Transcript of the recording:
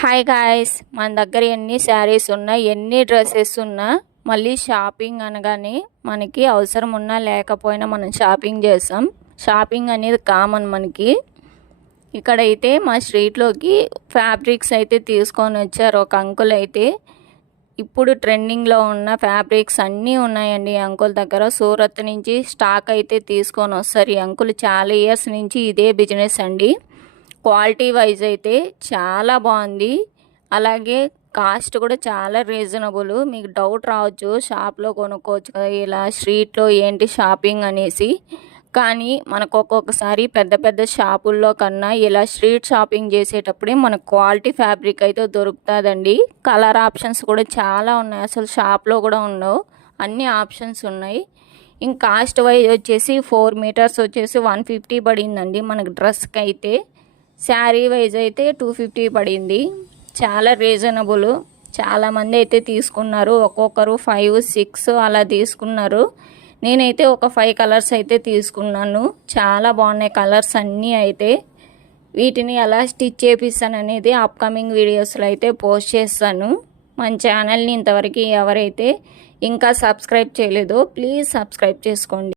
Hi guys, మన దగ్గర ఎన్ని శారీస్ ఉన్నా ఎన్ని డ్రెస్సెస్ ఉన్నా మళ్ళీ షాపింగ్ అనగానే మనకి అవసరం ఉన్నా లేకపోయినా మనం షాపింగ్ చేస్తాం. షాపింగ్ అనేది కామన్ మనకి. ఇక్కడైతే మా స్ట్రీట్లోకి ఫ్యాబ్రిక్స్ అయితే తీసుకొని వచ్చారు ఒక అంకుల్. అయితే ఇప్పుడు ట్రెండింగ్లో ఉన్న ఫ్యాబ్రిక్స్ అన్నీ ఉన్నాయండి ఈ అంకుల్ దగ్గర. సూరత్ నుంచి స్టాక్ అయితే తీసుకొని వస్తారు. ఈ అంకుల్ చాలా ఇయర్స్ నుంచి ఇదే బిజినెస్ అండి. క్వాలిటీ వైజ్ అయితే చాలా బాగుంది, అలాగే కాస్ట్ కూడా చాలా రీజనబుల్. మీకు డౌట్ రావచ్చు షాప్లో కొనుక్కోవచ్చు కదా ఇలా స్ట్రీట్లో ఏంటి షాపింగ్ అనేసి. కానీ మనకు ఒక్కొక్కసారి పెద్ద పెద్ద షాపుల్లో కన్నా ఇలా స్ట్రీట్ షాపింగ్ చేసేటప్పుడే మనకు క్వాలిటీ ఫ్యాబ్రిక్ అయితే దొరుకుతుందండి. కలర్ ఆప్షన్స్ కూడా చాలా ఉన్నాయి, అసలు షాప్లో కూడా ఉండవు, అన్ని ఆప్షన్స్ ఉన్నాయి. ఇంక కాస్ట్ వైజ్ వచ్చేసి 4 మీటర్స్ వచ్చేసి 150 పడిందండి మనకు డ్రెస్కి అయితే. శారీ వైజ్ అయితే 250 పడింది. చాలా రీజనబుల్. చాలామంది అయితే తీసుకున్నారు, ఒక్కొక్కరు 5, 6 అలా తీసుకున్నారు. నేనైతే ఒక 5 కలర్స్ అయితే తీసుకున్నాను. చాలా బాగున్నాయి కలర్స్ అన్నీ. అయితే వీటిని ఎలా స్టిచ్ చేపిస్తాను అనేది అప్కమింగ్ వీడియోస్లో అయితే పోస్ట్ చేస్తాను. మన ఛానల్ని ఇంతవరకు ఎవరైతే ఇంకా సబ్స్క్రైబ్ చేయలేదో ప్లీజ్ సబ్స్క్రైబ్ చేసుకోండి.